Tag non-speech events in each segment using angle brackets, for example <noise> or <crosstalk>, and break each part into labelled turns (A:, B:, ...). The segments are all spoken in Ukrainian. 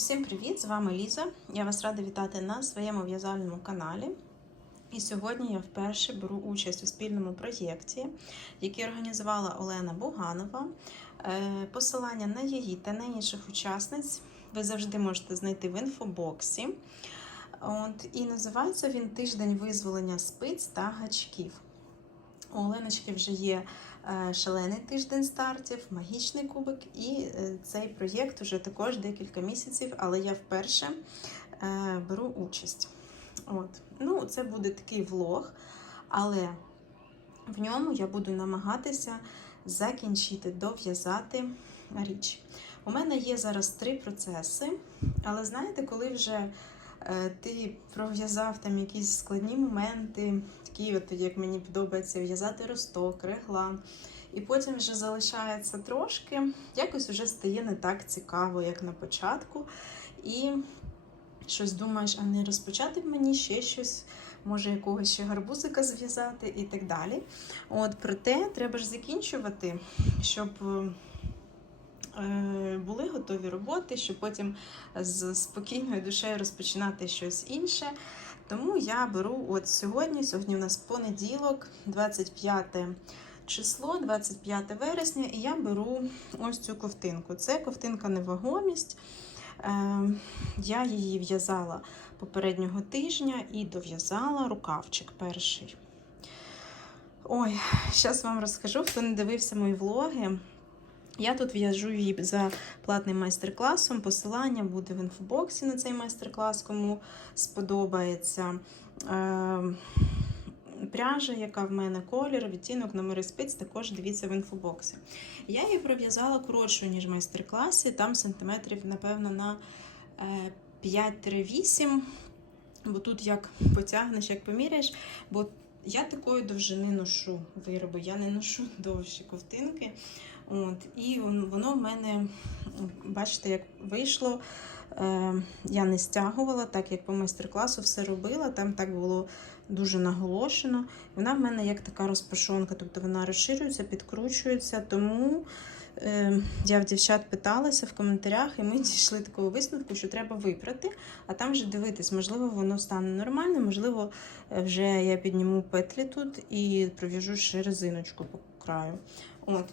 A: Усім привіт! З вами Ліза. Я вас рада вітати на своєму в'язальному каналі. І сьогодні я вперше беру участь у спільному проєкті, який організувала Олена Буганова. Е, Посилання на її та на інших учасниць ви завжди можете знайти в інфобоксі. От, і називається він Тиждень визволення спиць та гачків. У Оленочки вже є е, шалений тиждень стартів, магічний кубик, і е, цей проєкт вже також декілька місяців, але я вперше е, беру участь. От. Ну, це буде такий влог, але в ньому я буду намагатися закінчити, дов'язати річ. У мене є зараз три процеси, але знаєте, коли вже ти пров'язав там якісь складні моменти, такі, от, як мені подобається в'язати росток, регла, і потім вже залишається трошки, якось вже стає не так цікаво, як на початку. І щось думаєш, а не розпочати мені ще щось, може якогось ще гарбузика зв'язати і так далі. От, проте треба ж закінчувати, щоб е, були готові роботи, щоб потім з спокійною душею розпочинати щось інше. Тому я беру от сьогодні, сьогодні у нас понеділок, 25 число, 25 вересня, і я беру ось цю ковтинку. Це ковтинка невагомість. Е, Я її в'язала попереднього тижня і дов'язала рукавчик перший. Ой, зараз вам розкажу, хто не дивився мої влоги. Я тут в'яжу її за платним майстер-класом. Посилання буде в інфобоксі на цей майстер-клас, кому сподобається. Е, Пряжа, яка в мене колір, відтінок, номери спиць, також дивіться в інфобоксі. Я її пров'язала коротшою, ніж майстер-класі, там сантиметрів, напевно, на 5-8, бо тут як потягнеш, як поміряєш, бо я такої довжини ношу вироби, я не ношу <laughs> довші ковтинки. От, І воно в мене, бачите, як вийшло. Е, Я не стягувала, так як по майстер-класу все робила, там так було дуже наголошено. Вона в мене як така розпашонка, тобто вона розширюється, підкручується. Тому е, я в дівчат питалася в коментарях, і ми <laughs> дійшли такого висновку, що треба випрати, а там вже дивитись, можливо, воно стане нормально, можливо, вже я підніму петлі тут і пров'яжу ще резиночку по краю. От.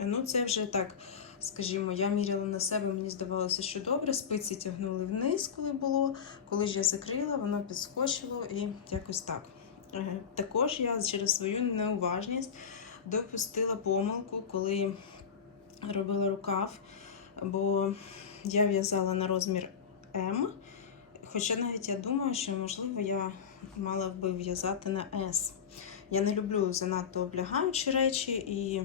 A: Ну, це вже так, скажімо, я міряла на себе, мені здавалося, що добре. Спиці тягнули вниз, коли було. Коли ж я закрила, воно підскочило і якось так. Е, Також я через свою неуважність допустила помилку, коли робила рукав, бо я в'язала на розмір М. Хоча навіть я думаю, що, можливо, я мала би в'язати на S. Я не люблю занадто облягаючі речі і.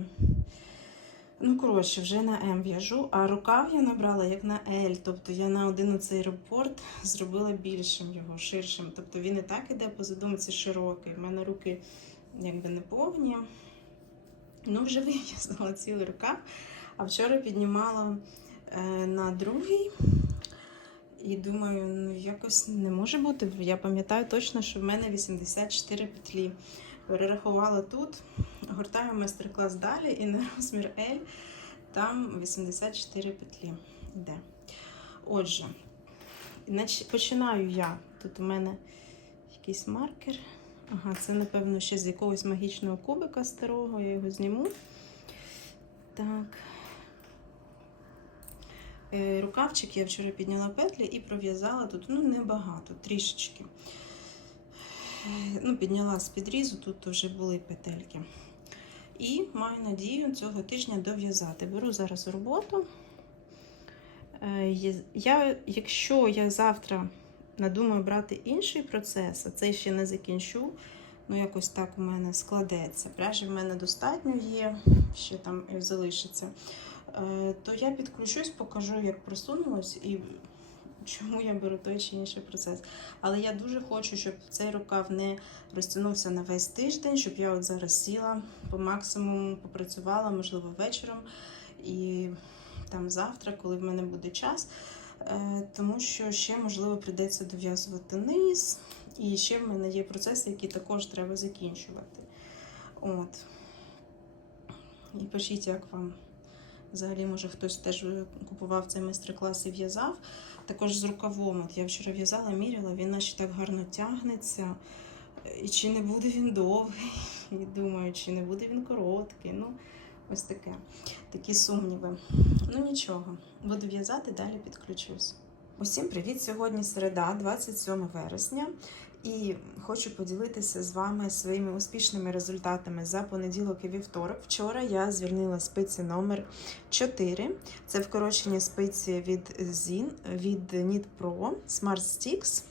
A: Ну, коротше, вже на М в'яжу, а рукав я набрала як на L. Тобто я на один оцей репорт зробила більшим його, ширшим. Тобто він і так іде по задумці широкий. У мене руки якби не повні. Ну, вже <laughs> вив'язала цілий рукав. А вчора піднімала е, на другий. І думаю, ну якось не може бути. Я пам'ятаю точно, що в мене 84 петлі. Перерахувала тут, гортаю майстер-клас далі, і на розмір L там 84 петлі йде. Отже, починаю я. Тут у мене якийсь маркер. Ага, це, напевно, ще з якогось магічного кубика старого, я його зніму. Так. Е, Рукавчик я вчора підняла петлі і пров'язала тут ну, небагато, трішечки. Ну, Підняла з підрізу, тут вже були петельки. І маю надію цього тижня дов'язати. Беру зараз роботу. Е, я, Якщо я завтра надумаю брати інший процес, а цей ще не закінчу, ну якось так у мене складеться. Пряжі в мене достатньо є, ще там залишиться, е, то я підключусь, покажу, як просунулось. і чому я беру той чи інший процес. Але я дуже хочу, щоб цей рукав не розтягнувся на весь тиждень, щоб я от зараз сіла по максимуму попрацювала, можливо, вечором і там завтра, коли в мене буде час. Е, тому що ще, можливо, прийдеться дов'язувати низ. І ще в мене є процеси, які також треба закінчувати. От. І пишіть, як вам Взагалі, може, хтось теж е, купував цей майстер-клас і в'язав. Також з рукавом. От я вчора в'язала, міряла, він наче так гарно тягнеться. І чи не буде він довгий? <laughs> І думаю, чи не буде він короткий. Ну, ось таке. Такі сумніви. Ну нічого, буду в'язати, далі підключусь. Усім привіт! Сьогодні середа, 27 вересня, і хочу поділитися з вами своїми успішними результатами за понеділок і вівторок. Вчора я звільнила спиці номер 4. Це вкорочені спиці від ZIN, від Knit Pro Smart Sticks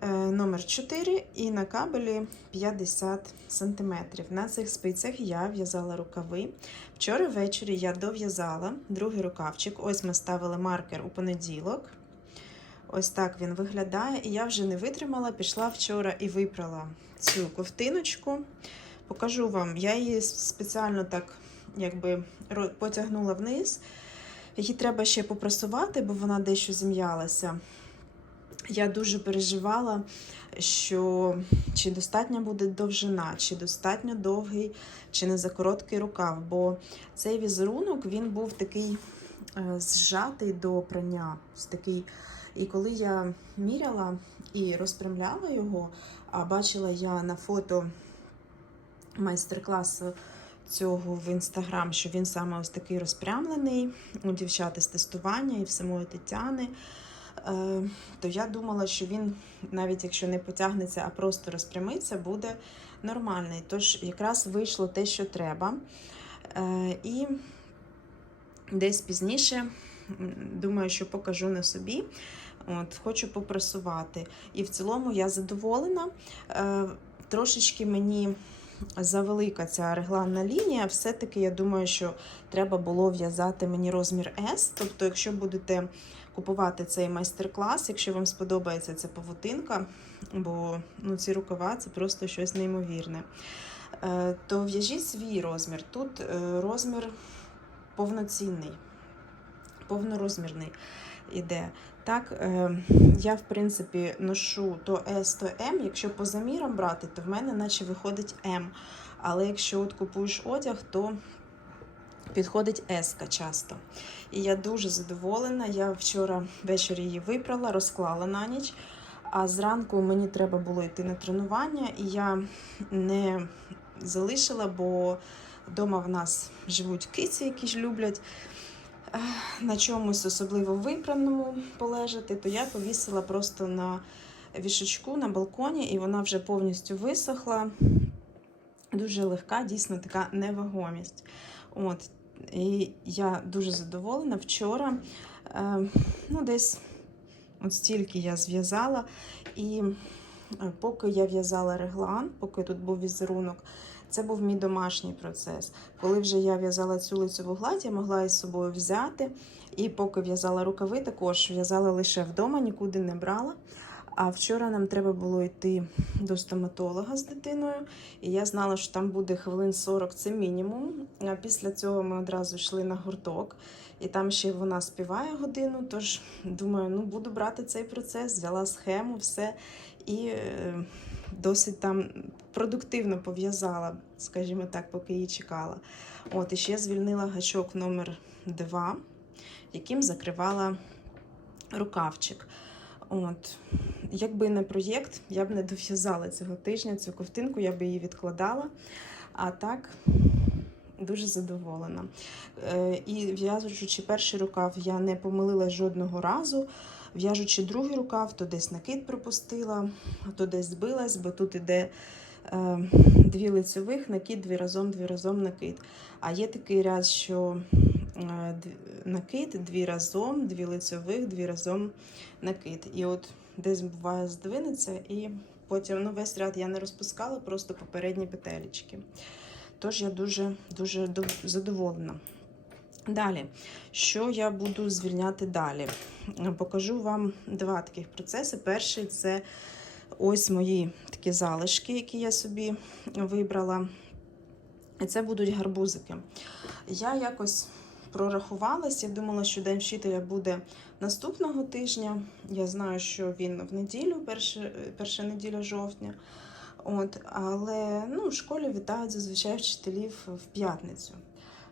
A: е, номер 4 і на кабелі 50 см. На цих спицях я в'язала рукави. Вчора ввечері я дов'язала другий рукавчик. Ось ми ставили маркер у понеділок. Ось так він виглядає. І я вже не витримала, пішла вчора і випрала цю ковтиночку. Покажу вам, я її спеціально так якби потягнула вниз. Її треба ще попрасувати, бо вона дещо зім'ялася. Я дуже переживала, що чи достатня буде довжина, чи достатньо довгий, чи не за короткий рукав. Бо цей візерунок він був такий е, зжатий до прання. Ось такий. І коли я міряла і розпрямляла його, а бачила я на фото майстер-класу цього в інстаграм, що він саме ось такий розпрямлений у дівчат з тестування і в самої Тетяни. Е, то я думала, що він, навіть якщо не потягнеться, а просто розпрямиться, буде нормальний. Тож якраз вийшло те, що треба. Е, І десь пізніше, думаю, що покажу на собі. От, хочу попрасувати. І в цілому я задоволена. Е, Трошечки мені завелика ця регланна лінія. Все-таки я думаю, що треба було в'язати мені розмір S. Тобто, якщо будете купувати цей майстер-клас, якщо вам сподобається ця павутинка, бо ну, ці рукава це просто щось неймовірне, е, то в'яжіть свій розмір. Тут е, розмір повноцінний, повнорозмірний іде. Так, е, я, в принципі, ношу то S, то M. Якщо по замірам брати, то в мене наче виходить M. Але якщо от купуєш одяг, то підходить S часто. І я дуже задоволена. Я вчора ввечері її випрала, розклала на ніч. А зранку мені треба було йти на тренування, і я не залишила, бо вдома в нас живуть киці, які ж люблять на чомусь особливо випраному полежати, то я повісила просто на вішечку на балконі, і вона вже повністю висохла. Дуже легка, дійсно така невагомість. От, і я дуже задоволена. Вчора е, ну, десь от стільки я зв'язала. І е, поки я в'язала реглан, поки тут був візерунок, це був мій домашній процес. Коли вже я в'язала цю лицеву гладь, я могла із собою взяти. І поки в'язала рукави, також в'язала лише вдома, нікуди не брала. А вчора нам треба було йти до стоматолога з дитиною, і я знала, що там буде хвилин 40, це мінімум. А після цього ми одразу йшли на гурток, і там ще вона співає годину. Тож думаю, ну буду брати цей процес, взяла схему, все і е, досить там продуктивно пов'язала, скажімо так, поки її чекала. От і ще звільнила гачок номер 2, яким закривала рукавчик. От, якби не проєкт, я б не дов'язала цього тижня цю ковтинку, я б її відкладала. А так дуже задоволена. Е, і в'яжучи перший рукав, я не помилилась жодного разу. В'яжучи другий рукав, то десь накид пропустила, то десь збилась, бо тут іде е, дві лицьових, накид, дві разом, дві разом накид. А є такий ряд, що е, накид, дві разом, дві лицьових, дві разом накид. І от десь буває здвинеться, і потім ну, весь ряд я не розпускала, просто попередні петелечки. Тож я дуже дуже дов- задоволена. Далі, що я буду звільняти далі? Покажу вам два таких процеси. Перший це ось мої такі залишки, які я собі вибрала. І це будуть гарбузики. Я якось прорахувалась, я думала, що День вчителя буде наступного тижня. Я знаю, що він в неділю, перша, перша неділя жовтня. От, але ну, в школі вітають зазвичай вчителів в п'ятницю.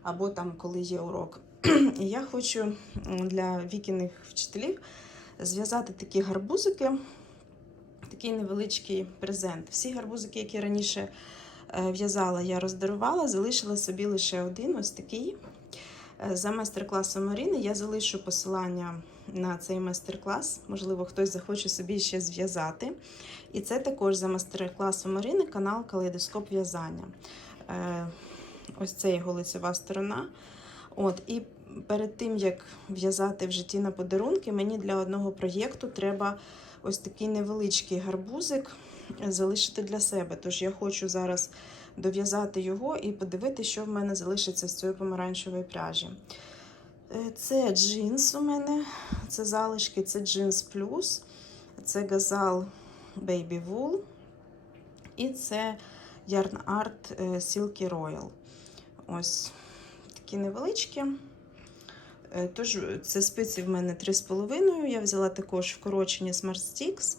A: Або там, коли є урок. <clears throat> І я хочу для вікіних вчителів зв'язати такі гарбузики, такий невеличкий презент. Всі гарбузики, які раніше е, в'язала, я роздарувала, залишила собі лише один ось такий. Е, За майстер-класом Марини я залишу посилання на цей майстер-клас. Можливо, хтось захоче собі ще зв'язати. І це також за майстер-класом Марини канал Калейдоскоп в'язання. Ось це його лицева сторона. От, і перед тим, як в'язати в житті на подарунки, мені для одного проєкту треба ось такий невеличкий гарбузик залишити для себе. Тож я хочу зараз дов'язати його і подивитися, що в мене залишиться з цієї помаранчевої пряжі. Е, Це джинс у мене, це залишки, це джинс плюс, це газал Baby Wool і це Yarn Art е, Silky Royal. Ось такі невеличкі. Е, Тож це спиці в мене 3,5. Я взяла також вкорочені Smart Sticks.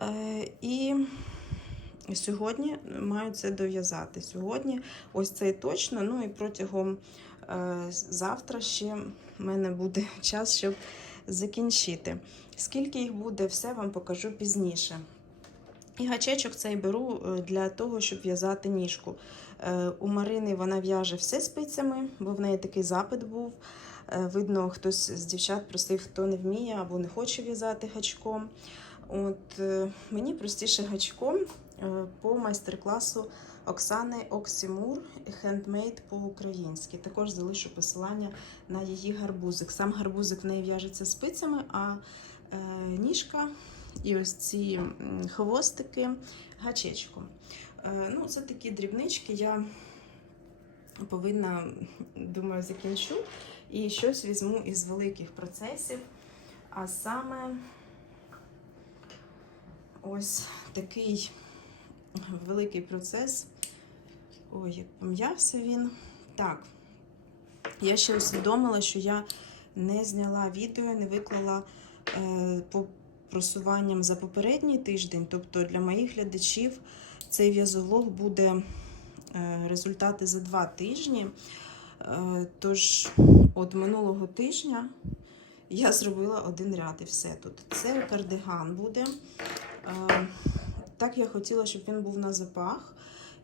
A: Е, І сьогодні маю це дов'язати. Сьогодні ось цей точно. Ну і протягом е, завтра ще в мене буде <laughs> час, щоб закінчити. Скільки їх буде, все вам покажу пізніше. І гачечок цей беру для того, щоб в'язати ніжку. Е, У Марини вона в'яже все спицями, бо в неї такий запит був. Е, Видно, хтось з дівчат просив, хто не вміє або не хоче в'язати гачком. От е, мені простіше гачком по майстер-класу Оксани Оксімур Handmade по-українськи. Також залишу посилання на її гарбузик. Сам гарбузик в неї в'яжеться спицями, а ніжка і ось ці хвостики гачечком. Е, ну, це такі дрібнички. Я повинна, думаю, закінчу і щось візьму із великих процесів. А саме ось такий великий процес. Ой, як пом'явся він. Так, я ще усвідомила, що я не зняла відео, не виклала е, по просуванням за попередній тиждень. Тобто для моїх глядачів цей в'язолог буде е, результати за два тижні. Е, тож, от минулого тижня я зробила один ряд і все тут. Це кардиган буде. Е, Так я хотіла, щоб він був на запах.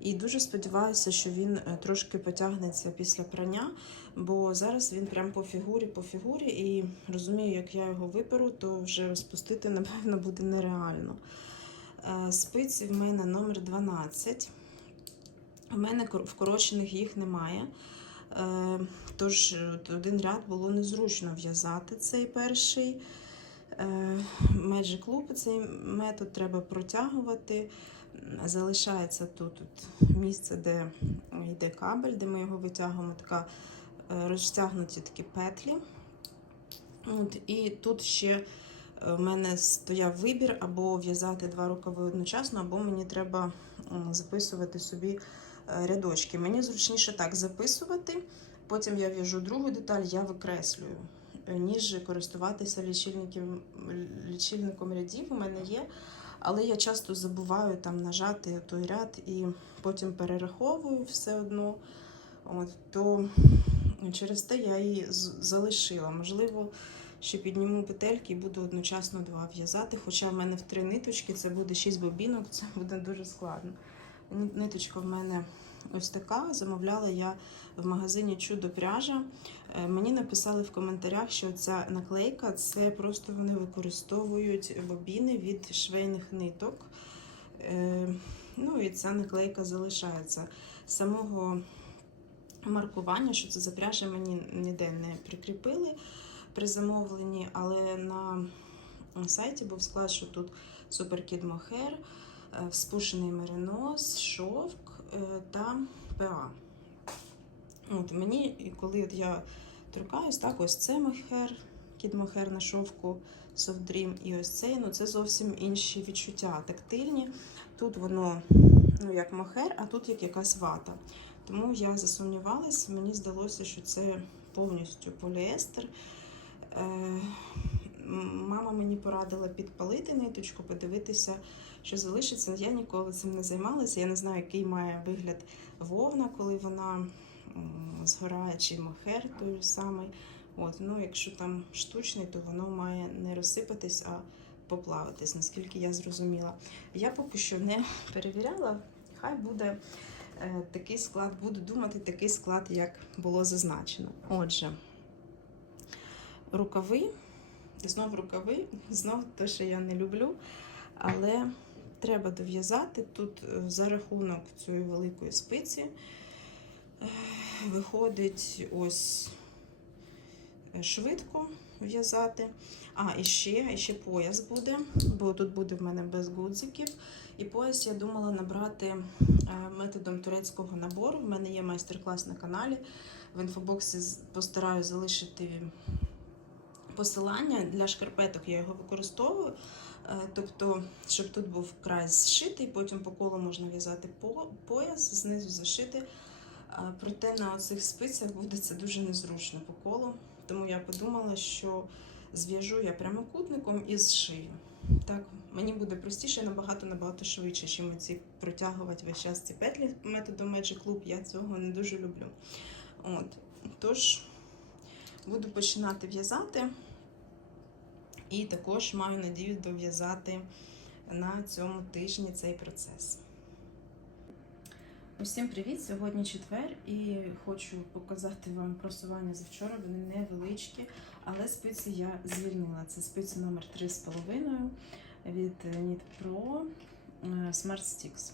A: І дуже сподіваюся, що він трошки потягнеться після прання, бо зараз він прям по фігурі, по фігурі, і розумію, як я його виперу, то вже розпустити, напевно, буде нереально. Е, Спиці в мене номер 12. У мене вкорочених їх немає. Е, Тож один ряд було незручно в'язати цей перший. Е, Magic Loop цей метод треба протягувати. Залишається тут от місце, де йде кабель, де ми його витягуємо, така е, розтягнуті такі петлі. От, і тут ще е, в мене стояв вибір або в'язати два рукави одночасно, або мені треба записувати собі е, рядочки. Мені зручніше так записувати, потім я в'яжу другу деталь, я викреслюю, е, ніж користуватися лічильником, лічильником рядів. У мене є. Але я часто забуваю там нажати той ряд і потім перераховую все одно. От, то через те я її залишила. Можливо, ще підніму петельки і буду одночасно два в'язати. Хоча в мене в три ниточки це буде шість бобінок, це буде дуже складно. Ниточка в мене ось така. Замовляла я в магазині Чудо пряжа. Е, Мені написали в коментарях, що ця наклейка це просто вони використовують бобіни від швейних ниток. Е, Ну і ця наклейка залишається. Самого маркування, що це за пряжа, мені ніде не прикріпили при замовленні, але на сайті був склад, що тут суперкід мохер, е, спушений меринос, шовк е, та ПА. От мені, коли я торкаюсь, так, ось це мохер, кід мохер на шовку Soft Dream, і ось цей, ну це зовсім інші відчуття тактильні. Тут воно ну, як мохер, а тут як якась вата. Тому я засумнівалась, мені здалося, що це повністю поліестер. Е, мама мені порадила підпалити ниточку, подивитися, що залишиться. Я ніколи цим не займалася. Я не знаю, який має вигляд вовна, коли вона згорає, чи мохер той самий. От, ну, якщо там штучний, то воно має не розсипатись, а поплавитись, наскільки я зрозуміла. Я поки що не перевіряла, хай буде е, такий склад, буду думати такий склад, як було зазначено. Отже, рукави, знов рукави, <laughs> знов те, що я не люблю, але треба дов'язати тут е, за рахунок цієї великої спиці. е, Виходить ось е, швидко в'язати. А, і ще, і ще пояс буде, бо тут буде в мене без гудзиків. І пояс я думала набрати методом турецького набору. В мене є майстер-клас на каналі. В інфобоксі постараюсь залишити посилання для шкарпеток, я його використовую. Е, Тобто, щоб тут був край зшитий, потім по колу можна в'язати пояс, знизу зашити. Проте на оцих спицях буде це дуже незручно по колу. Тому я подумала, що зв'яжу я прямокутником і зшию. Так, мені буде простіше набагато набагато швидше, чим ці протягувати весь час ці петлі методом Magic Loop. Я цього не дуже люблю. От. Тож буду починати в'язати. І також маю надію дов'язати на цьому тижні цей процес. Усім привіт! Сьогодні четвер і хочу показати вам просування за вчора. Вони невеличкі, але спиці я звільнила. Це спиці номер 3,5 від Knit Pro е, Smart Sticks.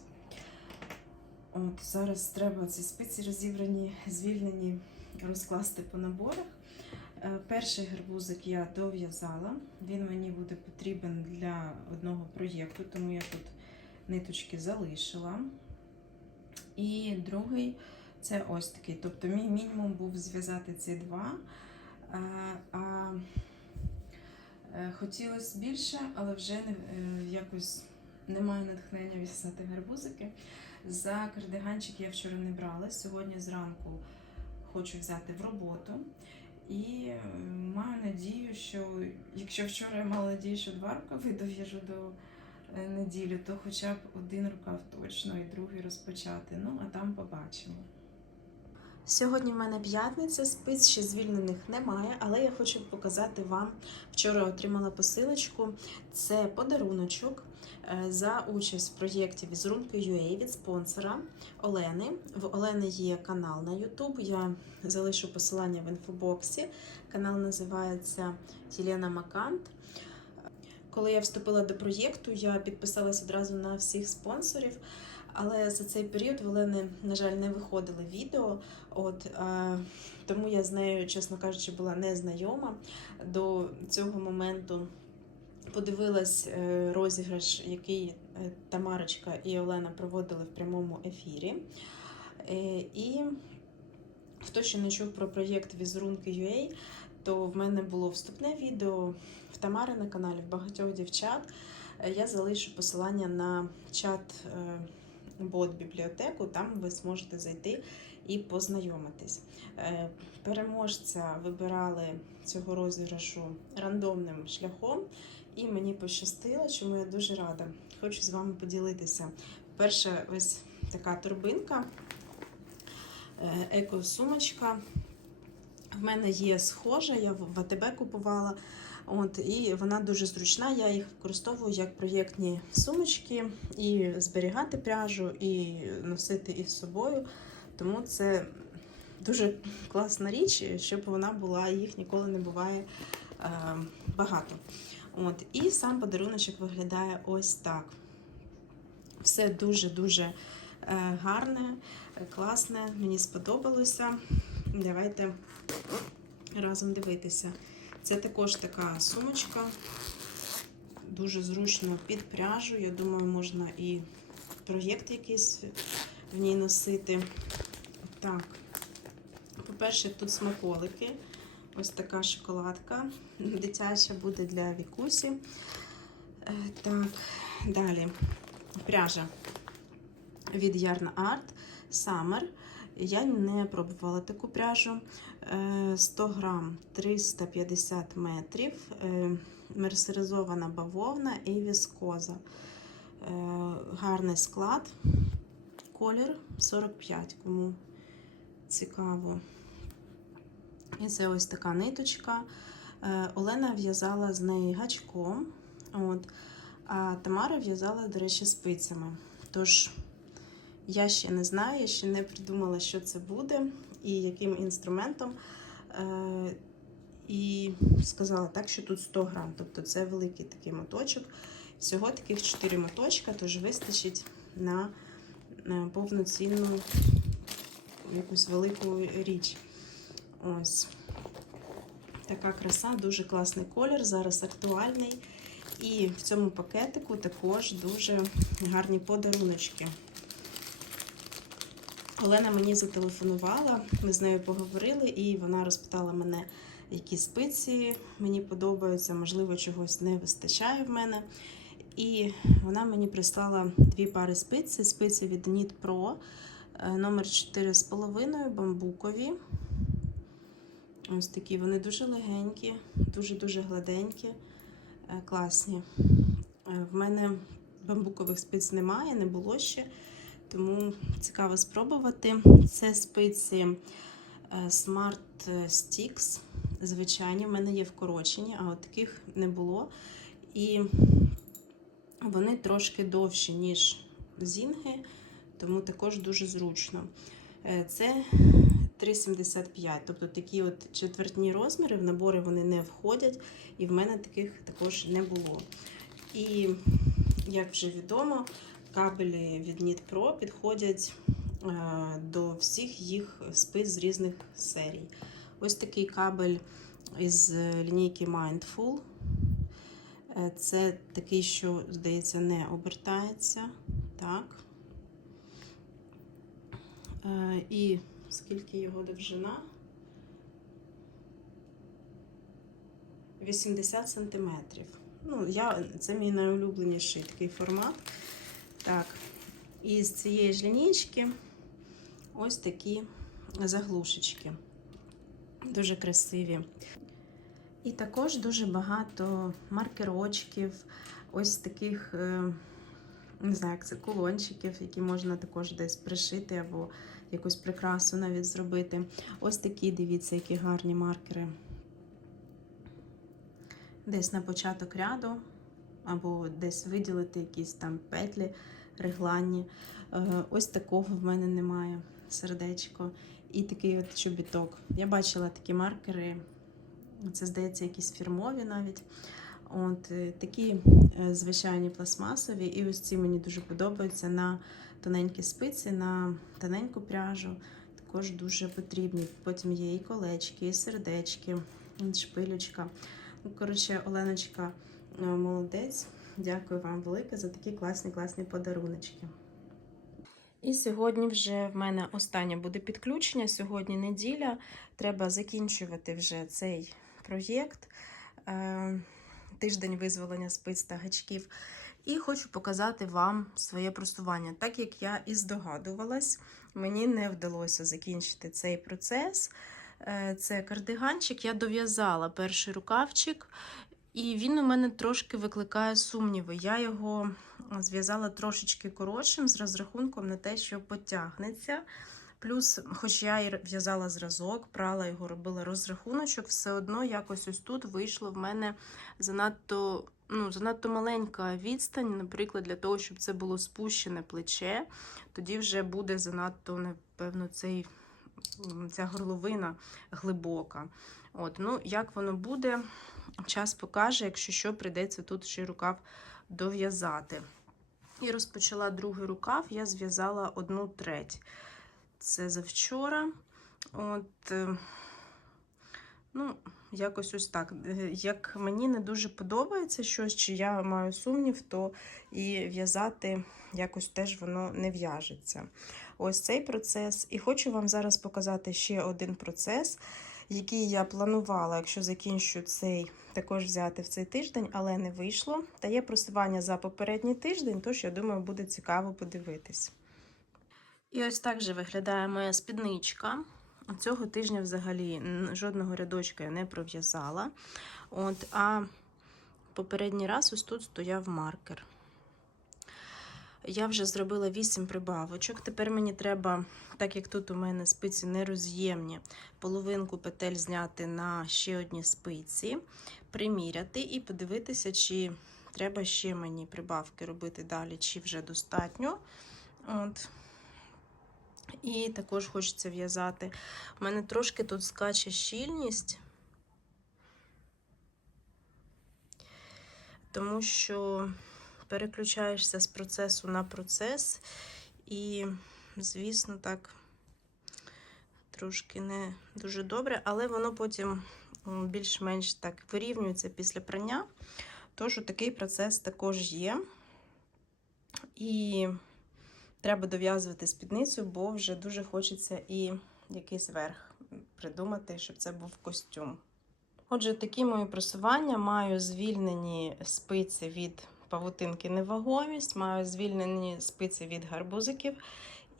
A: От зараз треба ці спиці розібрані, звільнені, розкласти по наборах. Е, Перший гарбузик я дов'язала. Він мені буде потрібен для одного проєкту, тому я тут ниточки залишила. І другий це ось такий. Тобто мій мінімум був зв'язати ці два. А, а е, хотілося більше, але вже не, е, якось немає натхнення в'язати гарбузики. За кардиганчик я вчора не брала. Сьогодні зранку хочу взяти в роботу. І е, маю надію, що якщо вчора я мала надію, що два рукави дов'яжу до е, неділі, то хоча б один рукав точно і другий розпочати. Ну, а там побачимо. Сьогодні в мене п'ятниця, спиць ще звільнених немає, але я хочу показати вам. Вчора отримала посилочку. Це подаруночок е, за участь в проєкті Візерунки UA від спонсора Олени. В Олени є канал на YouTube. Я залишу посилання в інфобоксі. Канал називається Єлена Макант. Коли я вступила до проєкту, я підписалась одразу на всіх спонсорів. Але за цей період в Олени, на жаль, не виходили відео. От, е, тому я з нею, чесно кажучи, була не знайома. До цього моменту подивилась е, розіграш, який е, Тамарочка і Олена проводили в прямому ефірі. Е, і хто ще не чув про проєкт Візерунки UA, то в мене було вступне відео в Тамари на каналі, в багатьох дівчат. Я залишу посилання на чат е, бот бібліотеку, там ви зможете зайти і познайомитись. Е, Переможця вибирали цього розіграшу рандомним шляхом, і мені пощастило, чому я дуже рада. Хочу з вами поділитися. Перша ось така торбинка, е, еко-сумочка. В мене є схожа, я в АТБ купувала. От, і вона дуже зручна. Я їх використовую як проєктні сумочки, і зберігати пряжу, і носити із собою. Тому це дуже класна річ, щоб вона була, їх ніколи не буває е, багато. От, і сам подаруночок виглядає ось так. Все дуже-дуже е, гарне, класне, мені сподобалося. Давайте разом дивитися. Це також така сумочка, дуже зручно під пряжу. Я думаю, можна і проєкт якийсь в ній носити. Так, по-перше, тут смаколики. Ось така шоколадка. Дитяча буде для вікусі. Е, Так, далі пряжа від Yarn Art Summer. Я не пробувала таку пряжу. Е, 100 грам 350 метрів, е, мерсеризована бавовна і віскоза. Е, Гарний склад, колір 45, кому цікаво. І це ось така ниточка. Е, Олена в'язала з неї гачком. От. А Тамара в'язала, до речі, спицями. Тож, я ще не знаю, я ще не придумала, що це буде і яким інструментом. Е, і сказала так, що тут 100 грам. Тобто це великий такий моточок. Всього таких 4 моточка, тож вистачить на е, повноцінну якусь велику річ. Ось. Така краса, дуже класний колір, зараз актуальний. І в цьому пакетику також дуже гарні подаруночки. Олена мені зателефонувала, ми з нею поговорили, і вона розпитала мене, які спиці мені подобаються, можливо, чогось не вистачає в мене. І вона мені прислала дві пари спиці. Спиці від Knit Pro е, номер 4,5 бамбукові. Ось такі вони дуже легенькі, дуже-дуже гладенькі, е, класні. Е, В мене бамбукових спиць немає, не було ще, тому цікаво спробувати. Це спиці е, Smart Sticks. Звичайні, в мене є вкорочені, а от таких не було. І вони трошки довші, ніж зінги, тому також дуже зручно. Е, Це 3,75, тобто такі от четвертні розміри, в набори вони не входять, і в мене таких також не було. І, як вже відомо, кабелі від Pro підходять е, до всіх їх спиць з різних серій. Ось такий кабель із лінійки Mindful. Е, Це такий, що, здається, не обертається. Так. Е, І скільки його довжина? 80 сантиметрів. Ну, я, це мій найулюбленіший такий формат. Так, і з цієї ж лінійки ось такі заглушечки. Дуже красиві. І також дуже багато маркерочків, ось таких, е, не знаю, як це кулончиків, які можна також десь пришити або якусь прикрасу навіть зробити. Ось такі, дивіться, які гарні маркери. Десь на початок ряду, або десь виділити якісь там петлі регланні. Е, Ось такого в мене немає. Сердечко. І такий от чобіток. Я бачила такі маркери. Це, здається, якісь фірмові навіть. От е, Такі е, звичайні пластмасові. І ось ці мені дуже подобаються на тоненькі спиці, на тоненьку пряжу. Також дуже потрібні. Потім є і колечки, і сердечки, і шпилючка. Ну, коротше, Оленочка молодець. Дякую вам велике за такі класні, класні подаруночки. І сьогодні вже в мене останнє буде підключення. Сьогодні неділя. Треба закінчувати вже цей проєкт. Е, Тиждень визволення спиць та гачків. І хочу показати вам своє просування. Так як я і здогадувалась, мені не вдалося закінчити цей процес. Е, Це кардиганчик. Я дов'язала перший рукавчик, і він у мене трошки викликає сумніви. Я його зв'язала трошечки коротшим з розрахунком на те, що потягнеться. Плюс, хоч я і в'язала зразок, прала його, робила розрахуночок, все одно якось ось тут вийшло в мене занадто ну, занадто маленька відстань, наприклад, для того, щоб це було спущене плече, тоді вже буде занадто, напевно, цей, ця горловина глибока. От, ну, Як воно буде, час покаже, якщо що, прийдеться тут ще рукав дов'язати. І розпочала другий рукав, я зв'язала одну треть. Це завчора. От, е, ну, якось ось так. Е, Як мені не дуже подобається щось, чи я маю сумнів, то і в'язати якось теж воно не в'яжеться. Ось цей процес. І хочу вам зараз показати ще один процес, який я планувала, якщо закінчу цей, також взяти в цей тиждень, але не вийшло. Та є просування за попередній тиждень, тож я думаю, буде цікаво подивитись. І ось так же виглядає моя спідничка. Цього тижня взагалі жодного рядочка я не пров'язала. От, а попередній раз ось тут стояв маркер. Я вже зробила 8 прибавочок. Тепер мені треба, так як тут у мене спиці нероз'ємні, половинку петель зняти на ще одні спиці, приміряти і подивитися, чи треба ще мені прибавки робити далі, чи вже достатньо. От. І також хочеться в'язати. У мене трошки тут скаче щільність, тому що переключаєшся з процесу на процес, і, звісно, так трошки не дуже добре, але воно потім більш-менш так вирівнюється після прання. Тож такий процес також є. І треба дов'язувати спідницю, бо вже дуже хочеться і якийсь верх придумати, щоб це був костюм. Отже, такі мої просування. Маю звільнені спиці від павутинки невагомість, маю звільнені спиці від гарбузиків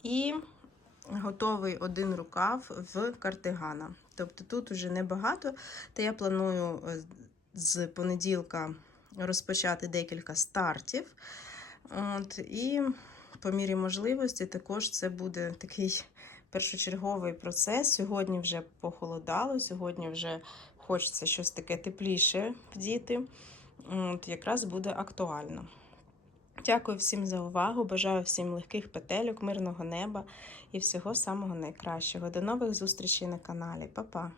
A: і готовий один рукав в картигана. Тобто тут уже небагато, та я планую е, з понеділка розпочати декілька стартів. От, і по мірі можливості також це буде такий першочерговий процес. Сьогодні вже похолодало, сьогодні вже хочеться щось таке тепліше вдіти. От, якраз буде актуально. Дякую всім за увагу. Бажаю всім легких петельок, мирного неба і всього самого найкращого. До нових зустрічей на каналі. Па-па!